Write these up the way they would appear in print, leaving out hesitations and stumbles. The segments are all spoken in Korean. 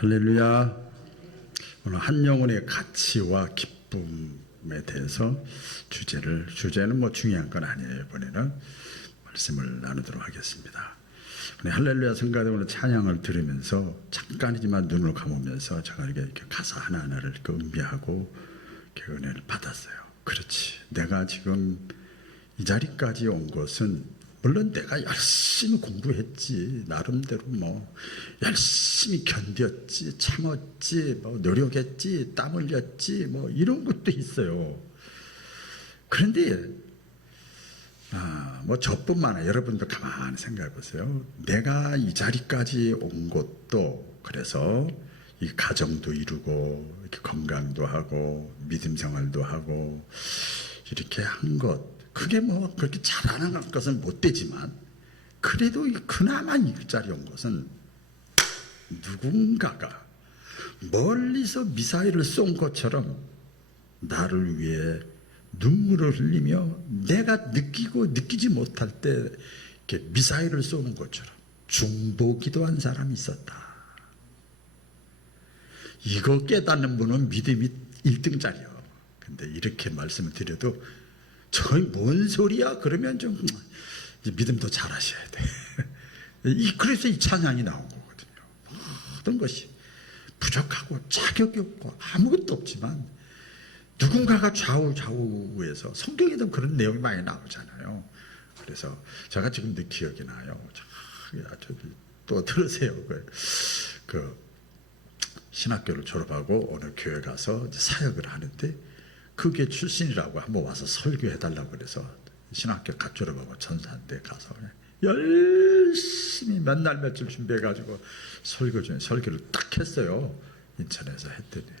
할렐루야. 오늘 한 영혼의 가치와 기쁨에 대해서 주제는 뭐 중요한 건 아니에요. 이번에는 말씀을 나누도록 하겠습니다. 할렐루야 성가대 오늘 찬양을 들으면서 잠깐이지만 눈을 감으면서 제가 이렇게 가사 하나하나를 음미하고 은혜를 받았어요. 그렇지. 내가 지금 이 자리까지 온 것은 물론 내가 열심히 공부했지, 나름대로 뭐 열심히 견뎠지, 참았지, 뭐 노력했지, 땀 흘렸지, 뭐 이런 것도 있어요. 그런데 뭐 저뿐만 아니라 여러분도 가만히 생각해 보세요. 내가 이 자리까지 온 것도 그래서 이 가정도 이루고 이렇게 건강도 하고 믿음 생활도 하고 이렇게 한 것. 그게 뭐 그렇게 잘하는 것은 못 되지만 그래도 그나마 이 자리에 온 것은 누군가가 멀리서 미사일을 쏜 것처럼 나를 위해 눈물을 흘리며 내가 느끼고 느끼지 못할 때 이렇게 미사일을 쏘는 것처럼 중보 기도한 사람이 있었다. 이거 깨닫는 분은 믿음이 1등짜리요. 근데 이렇게 말씀을 드려도 저희 뭔 소리야? 그러면 좀 믿음도 잘 하셔야 돼. 그래서 이 찬양이 나온 거거든요. 모든 것이 부족하고 자격이 없고 아무것도 없지만 누군가가 좌우에서 성경에도 그런 내용이 많이 나오잖아요. 그래서 제가 지금도 기억이 나요. 또 들으세요. 그 신학교를 졸업하고 어느 교회 가서 사역을 하는데 그게 출신이라고 한번 와서 설교해달라고 그래서 신학교 갓 졸업하고 전사한테 가서 열심히 몇 날 며칠 준비해가지고 설교를 딱 했어요. 인천에서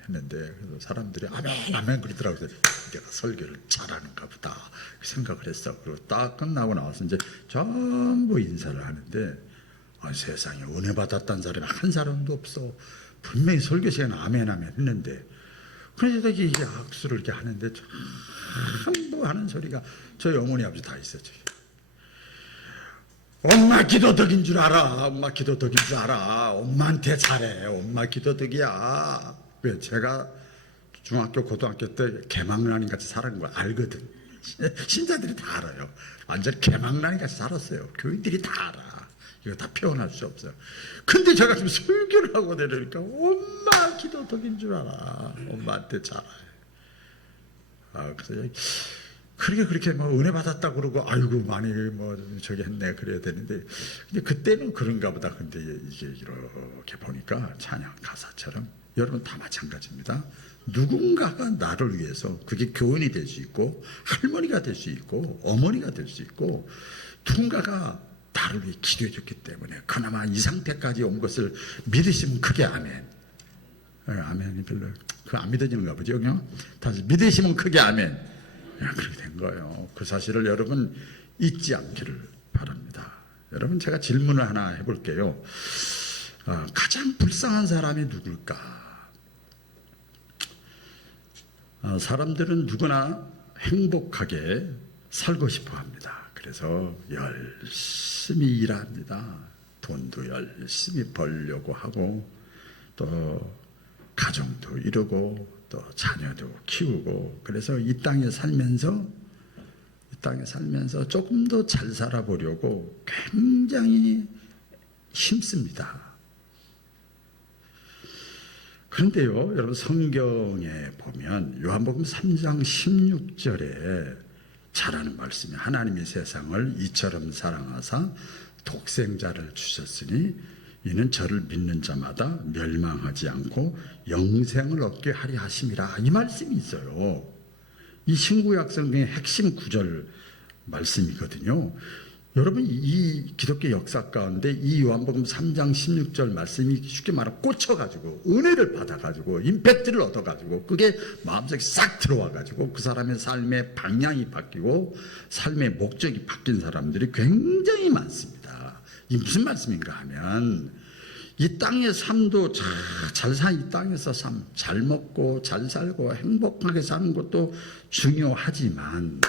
했는데 그래서 사람들이 아멘 아멘 그러더라고요. 내가 설교를 잘하는가 보다 생각을 했어. 그리고 딱 끝나고 나와서 이제 전부 인사를 하는데 세상에 은혜 받았다는 사람이 한 사람도 없어. 분명히 설교 시간에 아멘 아멘 했는데 그래서 이게 악수를 이렇게 하는데 전부 하는 소리가 저희 어머니 아버지 다 있었죠. 엄마 기도덕인 줄 알아. 엄마 기도덕인 줄 알아. 엄마한테 잘해. 엄마 기도덕이야. 왜 제가 중학교 고등학교 때 개망나니 같이 살았는 걸 알거든. 신자들이 다 알아요. 완전 개망나니 같이 살았어요. 교인들이 다 알아. 이거 다 표현할 수 없어요. 근데 제가 지금 설교를 하고 내려니까 엄마 기도덕인 줄 알아. 엄마한테 잘해. 그래서 그렇게 뭐 은혜 받았다 그러고 아이고 많이 뭐 저기 했네 그래야 되는데 근데 그때는 그런가 보다. 근데 이게 이렇게 보니까 찬양 가사처럼 여러분 다 마찬가지입니다. 누군가가 나를 위해서 그게 교인이 될 수 있고 할머니가 될 수 있고 어머니가 될 수 있고 누군가가 나를 위해 기도해 줬기 때문에 그나마 이 상태까지 온 것을 믿으시면 크게 아멘. 아멘이 별로 안 믿어지는가 보죠. 다시 믿으시면 크게 아멘. 그렇게 된 거예요. 그 사실을 여러분 잊지 않기를 바랍니다. 여러분 제가 질문을 하나 해볼게요. 가장 불쌍한 사람이 누굴까? 사람들은 누구나 행복하게 살고 싶어 합니다. 그래서 열심히 일합니다. 돈도 열심히 벌려고 하고 또 가정도 이루고 또 자녀도 키우고 그래서 이 땅에 살면서 조금 더 잘 살아보려고 굉장히 힘씁니다. 그런데요, 여러분 성경에 보면 요한복음 3장 16절에 잘하는 말씀이 하나님이 세상을 이처럼 사랑하사 독생자를 주셨으니 이는 저를 믿는 자마다 멸망하지 않고 영생을 얻게 하려 하심이라. 이 말씀이 있어요. 이 신구약 성경의 핵심 구절 말씀이거든요. 여러분 이 기독교 역사 가운데 이 요한복음 3장 16절 말씀이 쉽게 말하면 꽂혀가지고 은혜를 받아가지고 임팩트를 얻어가지고 그게 마음속에 싹 들어와가지고 그 사람의 삶의 방향이 바뀌고 삶의 목적이 바뀐 사람들이 굉장히 많습니다. 이게 무슨 말씀인가 하면 이 땅의 삶도 잘 산 이 땅에서 삶 잘 먹고 잘 살고 행복하게 사는 것도 중요하지만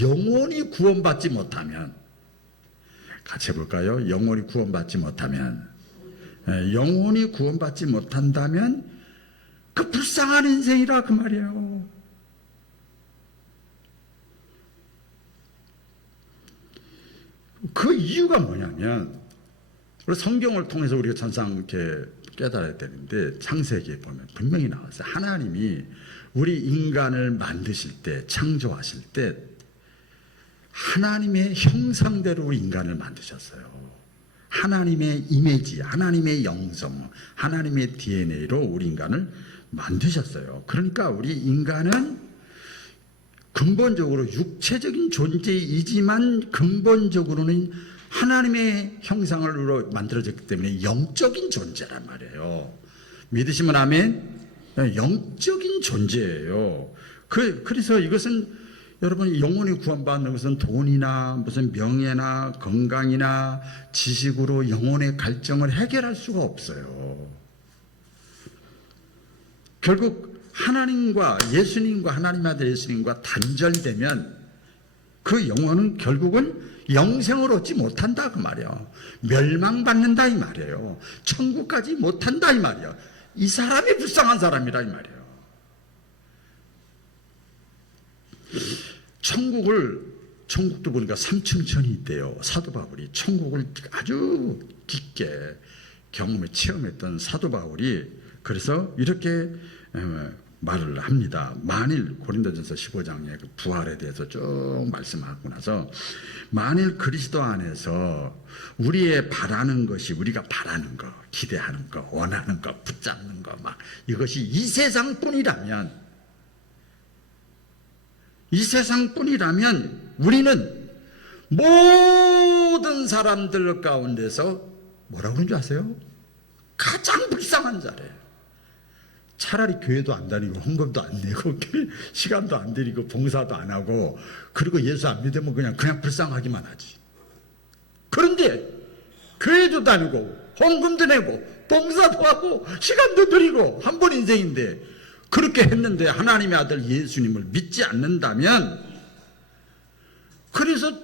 영원히 구원받지 못하면 같이 해볼까요? 영원히 구원받지 못하면, 영원히 구원받지 못한다면 그 불쌍한 인생이라 그 말이에요. 그 이유가 뭐냐면, 성경을 통해서 우리가 천상 이렇게 깨달아야 되는데, 창세기에 보면 분명히 나왔어요. 하나님이 우리 인간을 만드실 때, 창조하실 때 하나님의 형상대로 우리 인간을 만드셨어요. 하나님의 이미지, 하나님의 영성, 하나님의 DNA로 우리 인간을 만드셨어요. 그러니까 우리 인간은 근본적으로 육체적인 존재이지만 근본적으로는 하나님의 형상으로 만들어졌기 때문에 영적인 존재란 말이에요. 믿으시면 아멘? 영적인 존재예요. 그래서 이것은 여러분, 영원히 구원받는 것은 돈이나 무슨 명예나 건강이나 지식으로 영혼의 갈증을 해결할 수가 없어요. 결국 하나님과 예수님과 하나님 아들 예수님과 단절되면 그 영혼은 결국은 영생을 얻지 못한다 그 말이에요. 멸망받는다 이 말이에요. 천국까지 못한다 이 말이에요. 이 사람이 불쌍한 사람이라 이 말이에요. 천국도 보니까 3층천이 있대요. 사도 바울이 천국을 아주 깊게 경험해 체험했던 사도 바울이 그래서 이렇게 말을 합니다. 만일 고린도전서 15장의 그 부활에 대해서 쭉 말씀하고 나서 만일 그리스도 안에서 우리의 바라는 것이 우리가 바라는 거, 기대하는 거, 원하는 거, 붙잡는 거 막 이것이 이 세상뿐이라면 우리는 모든 사람들 가운데서 뭐라고 그러는 줄 아세요? 가장 불쌍한 자래요. 차라리 교회도 안 다니고 헌금도 안 내고 시간도 안 들이고 봉사도 안 하고 그리고 예수 안 믿으면 그냥 불쌍하기만 하지. 그런데 교회도 다니고 헌금도 내고 봉사도 하고 시간도 들이고 한 번 인생인데 그렇게 했는데 하나님의 아들 예수님을 믿지 않는다면 그래서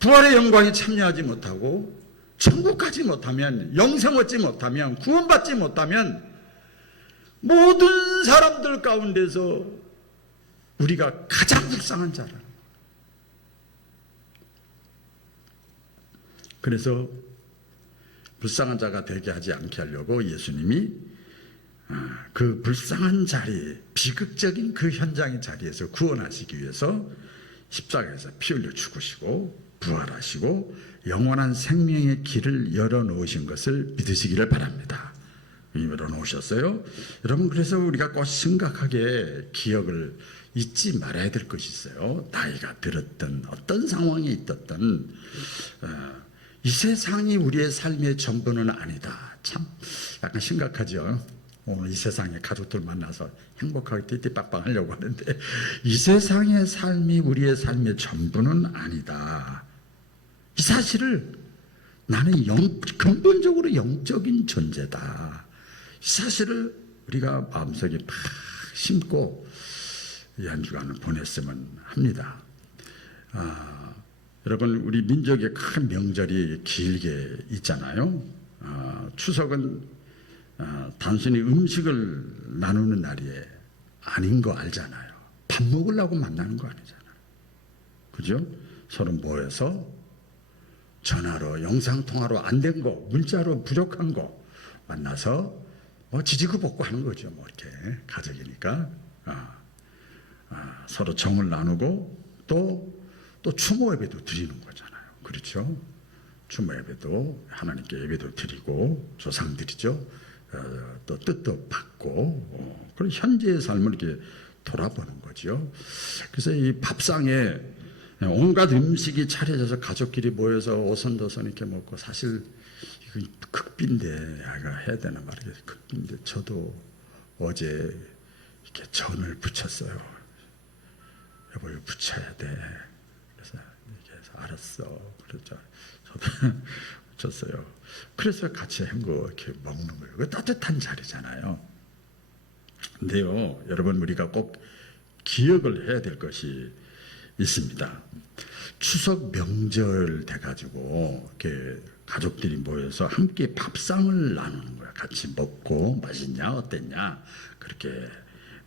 부활의 영광에 참여하지 못하고 천국 가지 못하면 영생 얻지 못하면 구원받지 못하면 모든 사람들 가운데서 우리가 가장 불쌍한 자라. 그래서 불쌍한 자가 되게 하지 않게 하려고 예수님이 그 불쌍한 자리, 비극적인 그 현장의 자리에서 구원하시기 위해서 십자가에서 피 흘려 죽으시고 부활하시고 영원한 생명의 길을 열어놓으신 것을 믿으시기를 바랍니다. 열어놓으셨어요. 여러분, 그래서 우리가 꼭 심각하게 기억을 잊지 말아야 될 것이 있어요. 나이가 들었든 어떤 상황에 있었든 이 세상이 우리의 삶의 전부는 아니다. 참 약간 심각하죠. 오늘 이 세상에 가족들 만나서 행복하게 띠띠빵빵 하려고 하는데 이 세상의 삶이 우리의 삶의 전부는 아니다. 이 사실을 나는 근본적으로 영적인 존재다. 이 사실을 우리가 마음속에 팍 심고 이 한 주간을 보냈으면 합니다. 여러분, 우리 민족의 큰 명절이 길게 있잖아요. 추석은 단순히 음식을 나누는 날이 아닌 거 알잖아요. 밥 먹으려고 만나는 거 아니잖아요. 그죠? 서로 모여서 전화로, 영상통화로 안 된 거, 문자로 부족한 거 만나서 지지고 볶고 하는 거죠. 이렇게 가족이니까 서로 정을 나누고 또 추모 예배도 드리는 거잖아요. 그렇죠? 추모 예배도 하나님께 예배도 드리고 조상들이죠. 또 뜻도 받고 그런 현재의 삶을 이렇게 돌아보는 거죠. 그래서 이 밥상에 온갖 음식이 차려져서 가족끼리 모여서 오손도손 이렇게 먹고 사실 이거 극비인데 해야 되는 말이겠어요. 극비인데 저도 어제 이렇게 전을 부쳤어요. 여보 이거 부쳐야 돼. 그래서 알았어. 그랬죠. 저도 줬어요. 그래서 같이 헹궈 이렇게 먹는 거예요. 그 따뜻한 자리잖아요. 근데요, 여러분 우리가 꼭 기억을 해야 될 것이 있습니다. 추석 명절 돼가지고 이렇게 가족들이 모여서 함께 밥상을 나누는 거야. 같이 먹고 맛있냐 어땠냐 그렇게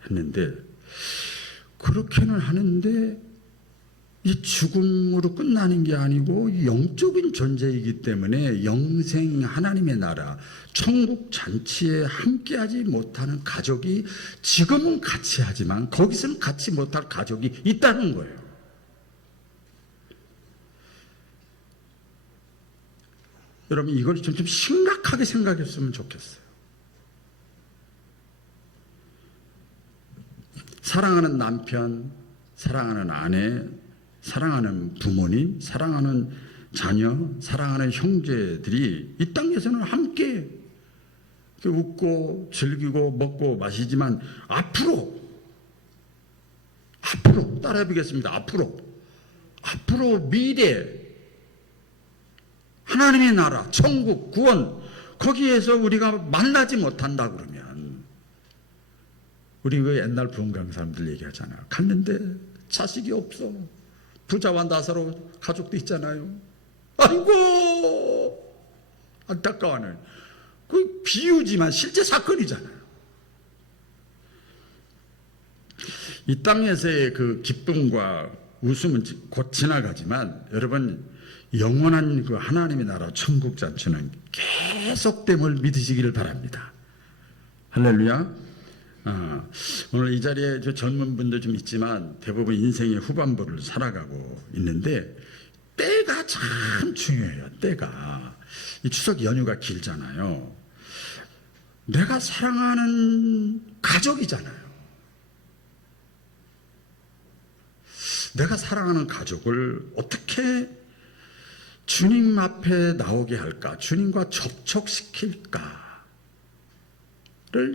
했는데, 그렇게는 하는데 이 죽음으로 끝나는 게 아니고 영적인 존재이기 때문에 영생 하나님의 나라 천국 잔치에 함께하지 못하는 가족이 지금은 같이 하지만 거기서는 같이 못할 가족이 있다는 거예요. 여러분, 이걸 좀 심각하게 생각했으면 좋겠어요. 사랑하는 남편, 사랑하는 아내, 사랑하는 부모님, 사랑하는 자녀, 사랑하는 형제들이 이 땅에서는 함께 웃고 즐기고 먹고 마시지만 앞으로 따라해보겠습니다. 앞으로 미래 하나님의 나라, 천국, 구원, 거기에서 우리가 만나지 못한다 그러면, 우리 그 옛날 부흥강 사람들 얘기하잖아요. 갔는데 자식이 없어. 부자와 나사로 가족도 있잖아요. 아이고 안타까워하는, 그 비유지만 실제 사건이잖아요. 이 땅에서의 그 기쁨과 웃음은 곧 지나가지만 여러분, 영원한 그 하나님의 나라 천국 잔치는 계속됨을 믿으시기를 바랍니다. 할렐루야. 오늘 이 자리에 젊은 분도 좀 있지만 대부분 인생의 후반부를 살아가고 있는데, 때가 참 중요해요. 때가, 이 추석 연휴가 길잖아요. 내가 사랑하는 가족이잖아요. 내가 사랑하는 가족을 어떻게 주님 앞에 나오게 할까, 주님과 접촉시킬까를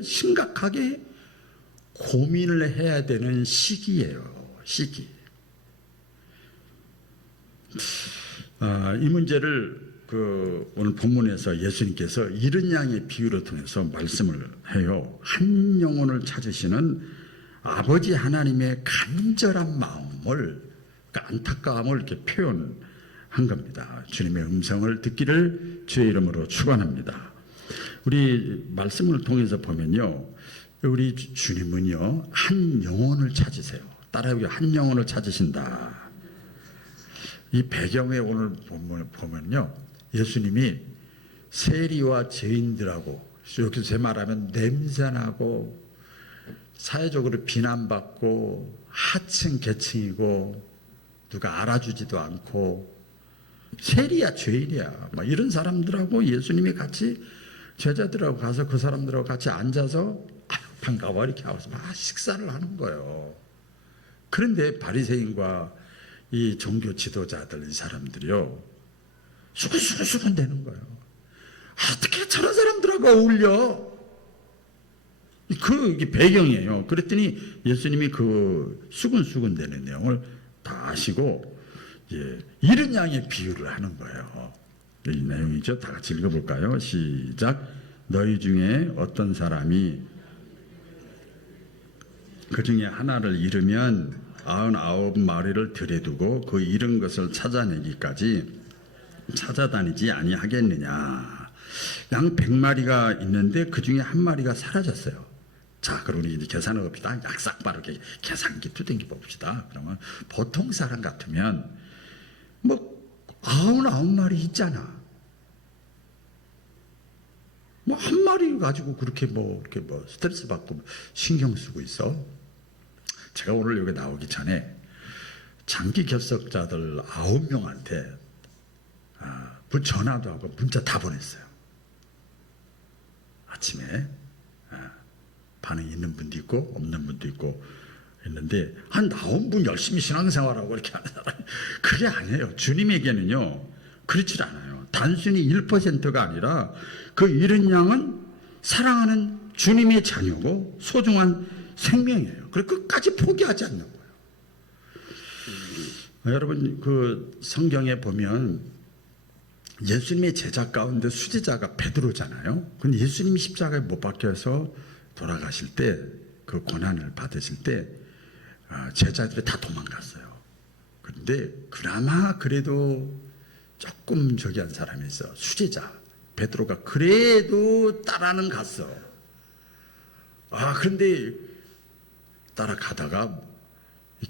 심각하게 고민을 해야 되는 시기예요. 시기. 이 문제를 오늘 본문에서 예수님께서 이른 양의 비유를 통해서 말씀을 해요. 한 영혼을 찾으시는 아버지 하나님의 간절한 마음을, 그러니까 안타까움을 이렇게 표현한 겁니다. 주님의 음성을 듣기를 주의 이름으로 축원합니다. 우리 말씀을 통해서 보면요, 우리 주님은요, 한 영혼을 찾으세요. 따라해보세요. 한 영혼을 찾으신다. 이 배경에 오늘 보면요, 예수님이 세리와 죄인들하고, 여기서 제 말하면 냄새나고 사회적으로 비난받고 하층 계층이고 누가 알아주지도 않고 세리야 죄인이야 막 이런 사람들하고 예수님이 같이 제자들하고 가서 그 사람들하고 같이 앉아서 반가워 이렇게 하고서 막 식사를 하는 거예요. 그런데 바리새인과 이 종교 지도자들, 이 사람들이요, 수근수근 되는 거예요. 어떻게 저런 사람들하고 어울려? 그게 배경이에요. 그랬더니 예수님이 그 수근수근 되는 내용을 다 아시고, 이른 양의 비유를 하는 거예요. 이 내용이죠. 다 같이 읽어볼까요? 시작. 너희 중에 어떤 사람이 그 중에 하나를 잃으면 99마리를 들여두고 그 잃은 것을 찾아내기까지 찾아다니지 아니하겠느냐. 양 100마리가 있는데 그 중에 한 마리가 사라졌어요. 자, 그럼 우리 이제 계산을 봅시다. 약삭 빠르게 계산기 두둥기 봅시다. 그러면 보통 사람 같으면 뭐 99마리 있잖아. 뭐 한 마리 가지고 그렇게 스트레스 받고 신경 쓰고 있어. 제가 오늘 여기 나오기 전에 장기 결석자들 9명한테 전화도 하고 문자 다 보냈어요. 아침에 반응 있는 분도 있고 없는 분도 있고 했는데, 한 나온 분 열심히 신앙생활하고 이렇게 하는 사람이 그게 아니에요. 주님에게는요 그렇지 않아요. 단순히 1%가 아니라 그 잃은 양은 사랑하는 주님의 자녀고 소중한 생명이에요. 그래서 끝까지 포기하지 않는 거예요. 여러분, 그 성경에 보면 예수님의 제자 가운데 수제자가 베드로잖아요. 근데 예수님이 십자가에 못 박혀서 돌아가실 때, 그 고난을 받으실 때 제자들이 다 도망갔어요. 그런데 그나마 그래도 조금 저기 한 사람이 있어. 수제자 베드로가 그래도 따라는 갔어. 그런데 따라가다가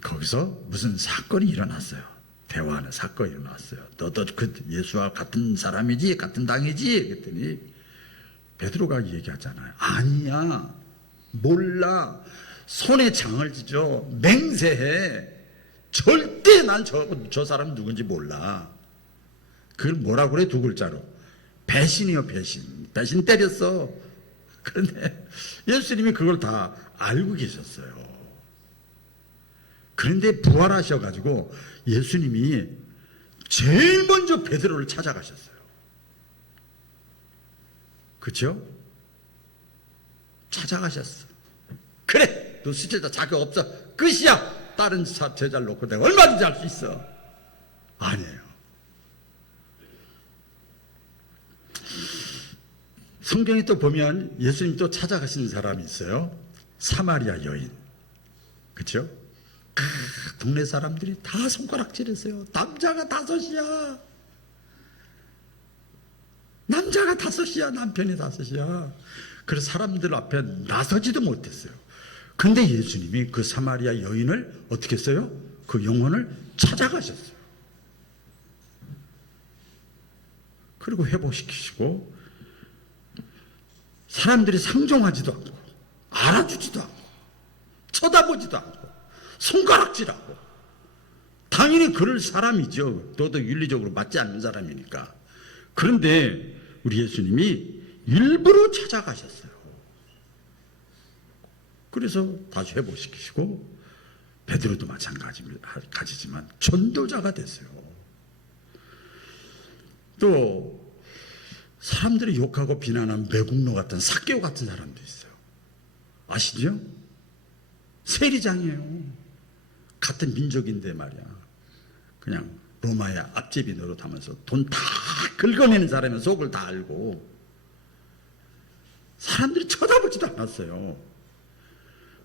거기서 무슨 사건이 일어났어요. 대화하는 사건이 일어났어요. 너도 그 예수와 같은 사람이지, 같은 당이지? 그랬더니 베드로가 얘기하잖아요. 아니야, 몰라. 손에 장을 지죠. 맹세해. 절대 난 저 사람 누군지 몰라. 그걸 뭐라고 그래? 두 글자로. 배신이요, 배신. 배신 때렸어. 그런데 예수님이 그걸 다 알고 계셨어요. 그런데 부활하셔가지고 예수님이 제일 먼저 베드로를 찾아가셨어요. 그렇죠? 찾아가셨어. 그래, 너 수제자 자격 없어. 끝이야. 다른 제자를 놓고 내가 얼마든지 할 수 있어. 아니에요. 성경에 또 보면 예수님 또 찾아가신 사람이 있어요. 사마리아 여인. 그렇죠? 동네 사람들이 다 손가락질했어요. 남자가 5이야. 남자가 5이야. 남편이 5이야. 그래서 사람들 앞에 나서지도 못했어요. 근데 예수님이 그 사마리아 여인을 어떻게 했어요? 그 영혼을 찾아가셨어요. 그리고 회복시키시고 사람들이 상종하지도 않고 알아주지도 않고 쳐다보지도 않고 손가락질하고 당연히 그럴 사람이죠. 너도 윤리적으로 맞지 않는 사람이니까. 그런데 우리 예수님이 일부러 찾아가셨어요. 그래서 다시 회복시키시고 베드로도 마찬가지지만 전도자가 됐어요. 또 사람들이 욕하고 비난한 매국노 같은 삭개오 같은 사람도 있어요. 아시죠? 세리장이에요. 같은 민족인데 말이야. 그냥 로마의 앞제비 노릇하면서 돈 다 긁어내는 사람의 속을 다 알고 사람들이 쳐다보지도 않았어요.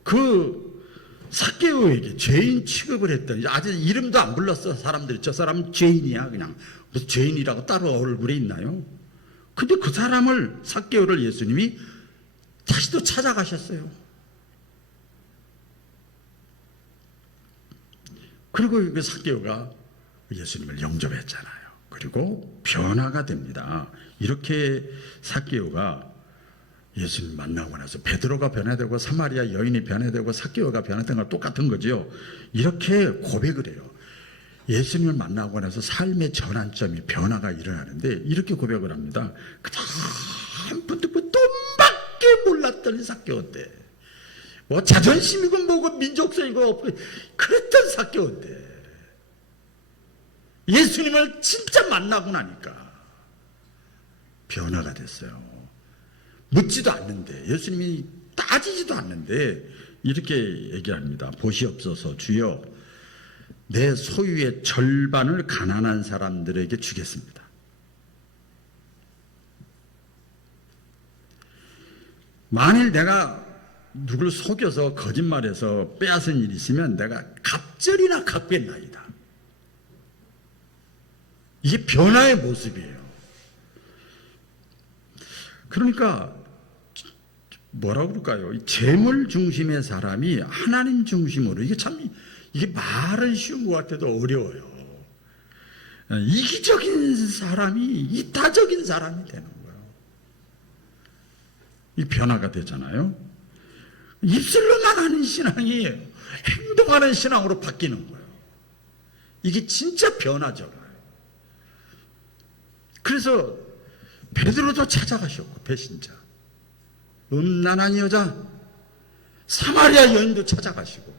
그 삭개오에게 죄인 취급을 했더니 아직 이름도 안 불렀어. 사람들이 저 사람은 죄인이야. 그냥 무슨 죄인이라고 따로 얼굴에 있나요? 근데 그 사람을 삭개오를 예수님이 다시 또 찾아가셨어요. 그리고 그 삭개오가 예수님을 영접했잖아요. 그리고 변화가 됩니다. 이렇게 삭개오가 예수님 만나고 나서 베드로가 변화되고 사마리아 여인이 변화되고 삭개오가 변화된 건 똑같은 거죠. 이렇게 고백을 해요. 예수님을 만나고 나서 삶의 전환점이 변화가 일어나는데 이렇게 고백을 합니다. 그다음부터 돈밖에 몰랐던 삭개오인데 뭐 자존심이고 뭐고 민족성이고 없고 그랬던 삭개오인데 예수님을 진짜 만나고 나니까 변화가 됐어요. 묻지도 않는데 예수님이 따지지도 않는데 이렇게 얘기합니다. 보시옵소서 주여 내 소유의 절반을 가난한 사람들에게 주겠습니다. 만일 내가 누굴 속여서 거짓말해서 빼앗은 일이 있으면 내가 갑절이나 갚겠나이다. 이게 변화의 모습이에요. 그러니까 뭐라고 그럴까요? 재물 중심의 사람이 하나님 중심으로 이게 말은 쉬운 것 같아도 어려워요. 이기적인 사람이 이타적인 사람이 되는 거예요. 이 변화가 되잖아요. 입술로만 하는 신앙이 행동하는 신앙으로 바뀌는 거예요. 이게 진짜 변화죠. 그래서 베드로도 찾아가셨고 배신자, 음란한 여자, 사마리아 여인도 찾아가시고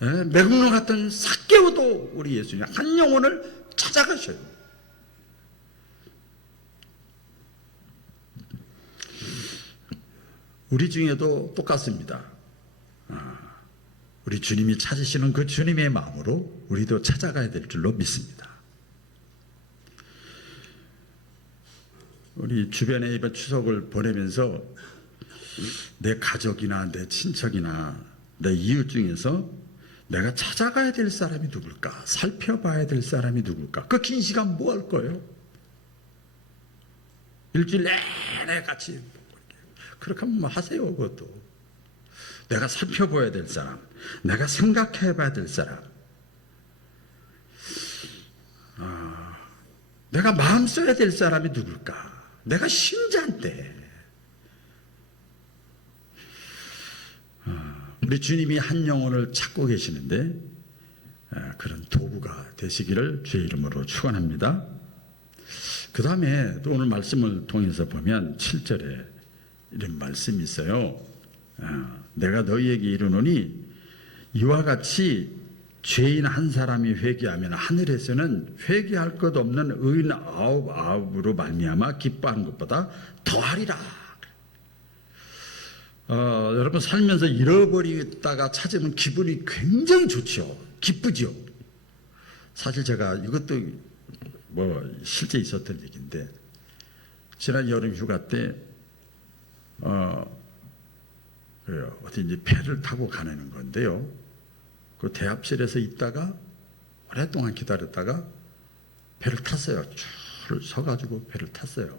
매국노 같은 삭개오도 우리 예수님 한 영혼을 찾아가셔요. 우리 중에도 똑같습니다. 우리 주님이 찾으시는 그 주님의 마음으로 우리도 찾아가야 될 줄로 믿습니다. 우리 주변에 이번 추석을 보내면서 내 가족이나 내 친척이나 내 이웃 중에서 내가 찾아가야 될 사람이 누굴까? 살펴봐야 될 사람이 누굴까? 그 긴 시간 뭐 할 거예요? 일주일 내내 같이 그렇게 하면 뭐 하세요. 그것도 내가 살펴봐야 될 사람, 내가 생각해 봐야 될 사람, 내가 마음 써야 될 사람이 누굴까? 내가 신자인데. 우리 주님이 한 영혼을 찾고 계시는데 그런 도구가 되시기를 주의 이름으로 축원합니다. 그 다음에 또 오늘 말씀을 통해서 보면 7절에 이런 말씀이 있어요. 내가 너희에게 이르노니 이와 같이 죄인 한 사람이 회개하면 하늘에서는 회개할 것 없는 의인 아홉으로 말미암아 기뻐하는 것보다 더하리라. 여러분 살면서 잃어버리다가 찾으면 기분이 굉장히 좋죠. 기쁘죠. 사실 제가 이것도 뭐 실제 있었던 얘기인데 지난 여름 휴가 때 어디 이제 배를 타고 가는 건데요. 그 대합실에서 있다가 오랫동안 기다렸다가 배를 탔어요. 줄 서가지고 배를 탔어요.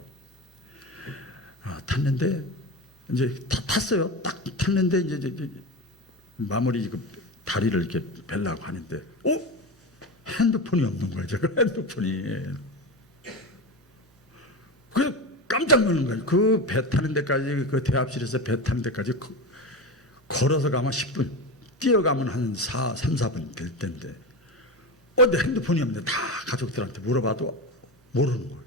탔는데 이제 다 탔어요. 딱 탔는데 이제 마무리 그 다리를 이렇게 벨라고 하는데, 핸드폰이 없는 거예요. 제가 핸드폰이. 그래서 깜짝 놀란 거예요. 그 배 타는 데까지, 그 대합실에서 배 타는 데까지 걸어서 가면 10분, 뛰어가면 한 3, 4분 될 텐데, 내 핸드폰이 없는데 다 가족들한테 물어봐도 모르는 거예요.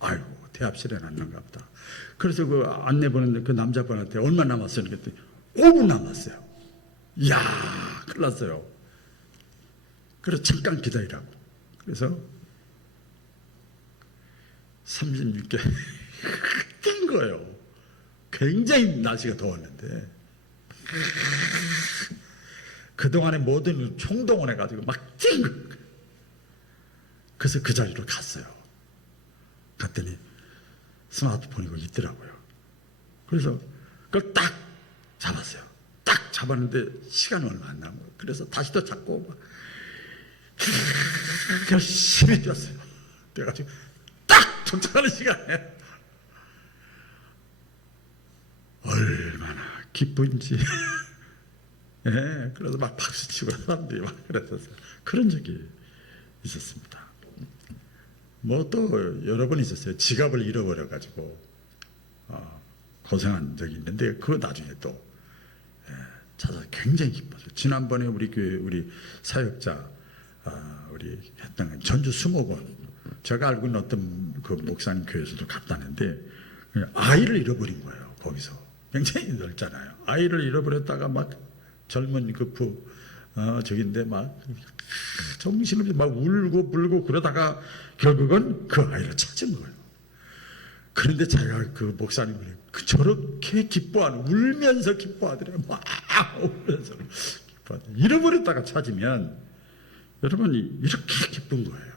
아이고, 대합실에 놨는가 보다. 그래서 그 안내 보는데 그 남자분한테 얼마 남았어요? 그랬더니 5분 남았어요. 이야, 큰일 났어요. 그래서 잠깐 기다리라고. 그래서 36개 뛴 거예요. 굉장히 날씨가 더웠는데 그동안에 모든 총동원해가지고 막 뛴 거예요. 그래서 그 자리로 갔어요. 갔더니 스마트폰이 거기 있더라고요. 그래서 그걸 딱 잡았어요. 딱 잡았는데 시간이 얼마 안 남은 거예요. 그래서 다시 또 잡고 열심히 뛰었어요. 그래가지고 딱 도착하는 시간에 얼마나 기쁜지. 예, 그래서 막 박수치고 사람들이 막 그랬었어요. 그런 적이 있었습니다. 뭐 또 여러 번 있었어요. 지갑을 잃어버려가지고 고생한 적이 있는데 그거 나중에 또 찾아서 굉장히 기뻤어요. 지난번에 우리 교회 우리 사역자 우리 했던 전주 수목원 제가 알고 있는 어떤 그 목사님 교회에서도 갔다는데 아이를 잃어버린 거예요. 거기서 굉장히 넓잖아요. 아이를 잃어버렸다가 막 젊은 그 저긴데 막 정신없이 막 울고 불고 그러다가 결국은 그 아이를 찾은 거예요. 그런데 제가 그 목사님이 저렇게 울면서 기뻐하더래요. 막 울면서 기뻐하더래요. 잃어버렸다가 찾으면 여러분이 이렇게 기쁜 거예요.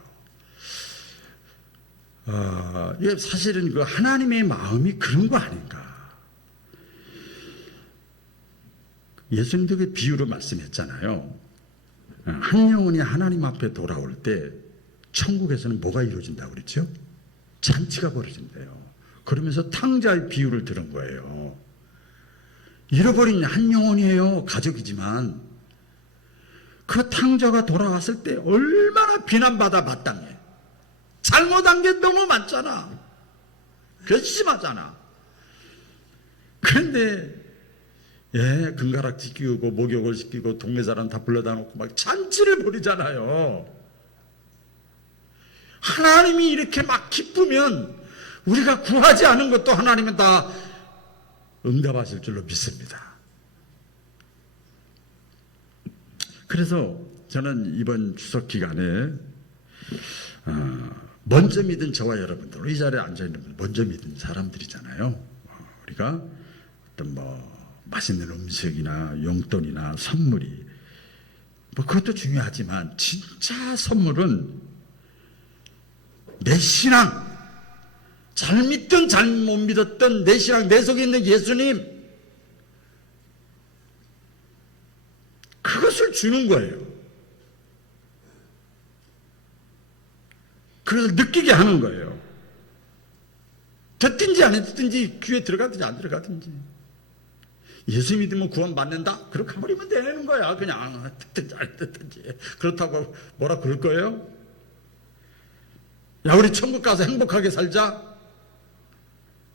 이게 사실은 그 하나님의 마음이 그런 거 아닌가. 예수님도 그 비유로 말씀했잖아요. 한 영혼이 하나님 앞에 돌아올 때 천국에서는 뭐가 이루어진다고 그랬죠? 잔치가 벌어진대요. 그러면서 탕자의 비유를 들은 거예요. 잃어버린 한 영혼이에요. 가족이지만 그 탕자가 돌아왔을 때 얼마나 비난받아 마땅해. 잘못한 게 너무 많잖아. 괘씸하잖아. 그런데 금가락지 끼우고 목욕을 시키고 동네 사람 다 불러다 놓고 막 잔치를 벌이잖아요. 하나님이 이렇게 막 기쁘면 우리가 구하지 않은 것도 하나님은 다 응답하실 줄로 믿습니다. 그래서 저는 이번 추석 기간에 먼저 믿은 저와 여러분들, 이 자리에 앉아있는 분 먼저 믿은 사람들이잖아요. 우리가 어떤 맛있는 음식이나 용돈이나 선물이 그것도 중요하지만 진짜 선물은 내 신앙, 잘 믿든 잘 못 믿었든 내 신앙, 내 속에 있는 예수님, 그것을 뜻을 주는 거예요. 그래서 느끼게 하는 거예요. 듣든지 안 듣든지 귀에 들어가든지 안 들어가든지. 예수 믿으면 구원 받는다? 그렇게 가버리면 되는 거야. 그냥 듣든지 안 듣든지. 그렇다고 뭐라 그럴 거예요? 야, 우리 천국 가서 행복하게 살자.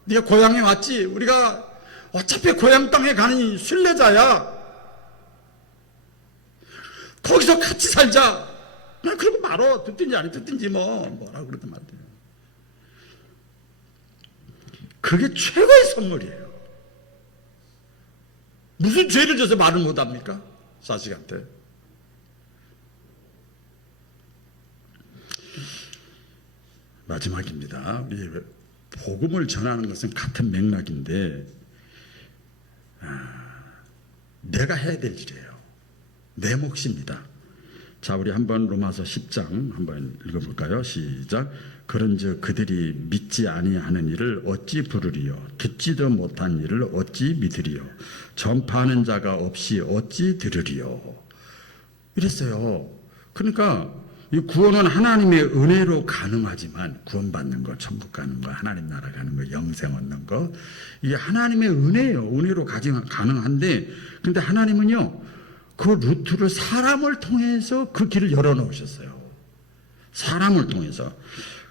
네가 고향에 왔지? 우리가 어차피 고향 땅에 가는 순례자야. 거기서 같이 살자. 그러고 말어. 듣든지 안 듣든지 뭐라 그러든 말든. 그게 최고의 선물이에요. 무슨 죄를 져서 말을 못합니까? 자식한테. 마지막입니다. 복음을 전하는 것은 같은 맥락인데 내가 해야 될 일이에요. 내 몫입니다. 자, 우리 한번 로마서 10장 한번 읽어볼까요? 시작. 그런즉 그들이 믿지 아니하는 일을 어찌 부르리요? 듣지도 못한 일을 어찌 믿으리요? 전파하는 자가 없이 어찌 들으리요? 이랬어요. 그러니까 이 구원은 하나님의 은혜로 가능하지만, 구원받는 거, 천국 가는 거, 하나님 나라 가는 거, 영생 얻는 거, 이게 하나님의 은혜예요. 은혜로 가능한데, 근데 하나님은요, 그 루트를 사람을 통해서 그 길을 열어놓으셨어요. 사람을 통해서.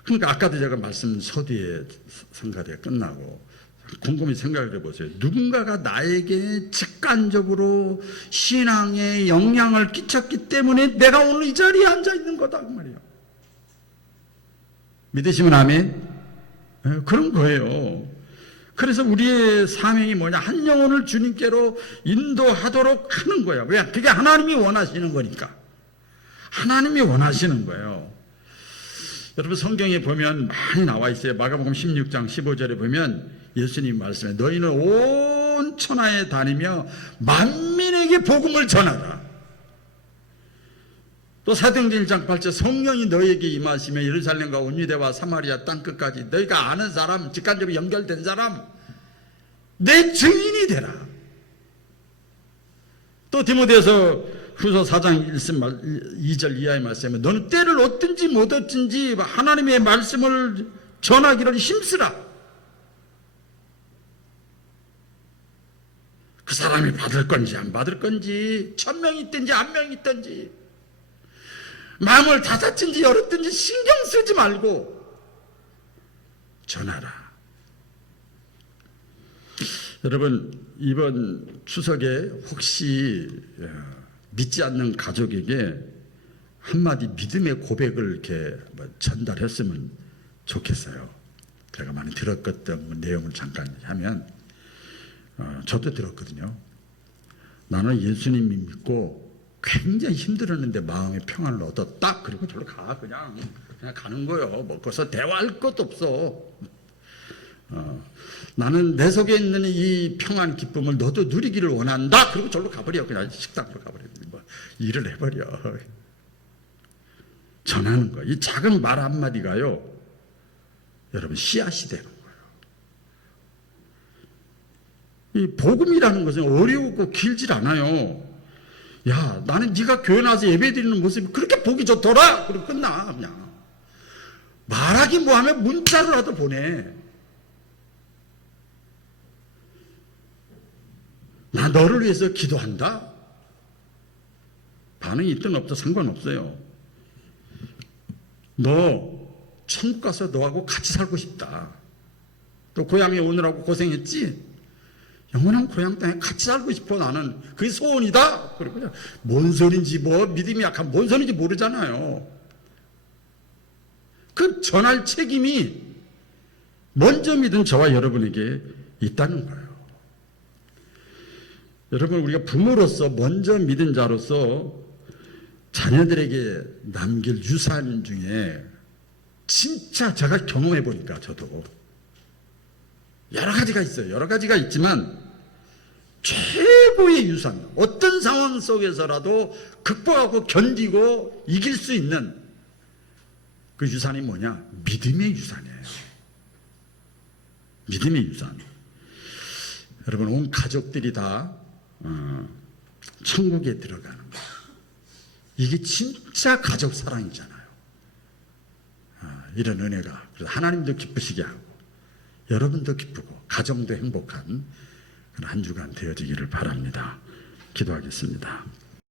그러니까 아까도 제가 말씀 서두에 성가대가 끝나고 곰곰이 생각을 해보세요. 누군가가 나에게 직관적으로 신앙에 영향을 끼쳤기 때문에 내가 오늘 이 자리에 앉아 있는 거다 그 말이에요. 믿으시면 아멘? 네, 그런 거예요. 그래서 우리의 사명이 뭐냐? 한 영혼을 주님께로 인도하도록 하는 거예요. 왜? 그게 하나님이 원하시는 거니까. 하나님이 원하시는 거예요. 여러분 성경에 보면 많이 나와 있어요. 마가복음 16장 15절에 보면 예수님 말씀에 너희는 온 천하에 다니며 만민에게 복음을 전하라. 또 사도행전 1장 8절 성령이 너희에게 임하시며 예루살렘과 온 유대와 사마리아 땅끝까지 너희가 아는 사람, 직간접으로 연결된 사람 내 증인이 되라. 또 디모데서 후서 4장 2절 이하의 말씀에 너는 때를 얻든지 못 얻든지 하나님의 말씀을 전하기를 힘쓰라. 그 사람이 받을 건지 안 받을 건지 1000명이 있든지 1명이 있든지 마음을 닫았든지 열었든지 신경 쓰지 말고 전하라. 여러분 이번 추석에 혹시 믿지 않는 가족에게 한마디 믿음의 고백을 이렇게 전달했으면 좋겠어요. 제가 많이 들었던 내용을 잠깐 하면 저도 들었거든요. 나는 예수님 믿고 굉장히 힘들었는데 마음의 평안을 얻었다. 그리고 저로 가. 그냥 가는 거예요. 먹고서 대화할 것도 없어. 나는 내 속에 있는 이 평안 기쁨을 너도 누리기를 원한다. 그리고 저로 가버려. 그냥 식당으로 가버려. 뭐 일을 해버려. 전하는 거. 이 작은 말 한마디가요. 여러분 씨앗이 되는 거예요. 이 복음이라는 것은 어려우고 길질 않아요. 야, 나는 네가 교회 나와서 예배드리는 모습이 그렇게 보기 좋더라. 그리고 끝나 그냥. 말하기 뭐하면 문자로라도 보내. 나 너를 위해서 기도한다. 반응이 있든 없든 상관없어요. 너 천국 가서 너하고 같이 살고 싶다. 또 고향에 오느라고 고생했지? 영원한 고향 땅에 같이 살고 싶어. 나는 그게 소원이다. 그리고 그냥 뭔 소린지 뭐 믿음이 약한 뭔 소린지 모르잖아요. 그 전할 책임이 먼저 믿은 저와 여러분에게 있다는 거예요. 여러분 우리가 부모로서 먼저 믿은 자로서 자녀들에게 남길 유산 중에 진짜 제가 경험해 보니까 저도 여러 가지가 있어요. 여러 가지가 있지만 최고의 유산, 어떤 상황 속에서라도 극복하고 견디고 이길 수 있는 그 유산이 뭐냐? 믿음의 유산이에요. 믿음의 유산. 여러분 온 가족들이 다 천국에 들어가는 거예요. 이게 진짜 가족 사랑이잖아요. 이런 은혜가 그래서 하나님도 기쁘시게 하고 여러분도 기쁘고 가정도 행복한 그런 한 주간 되어지기를 바랍니다. 기도하겠습니다.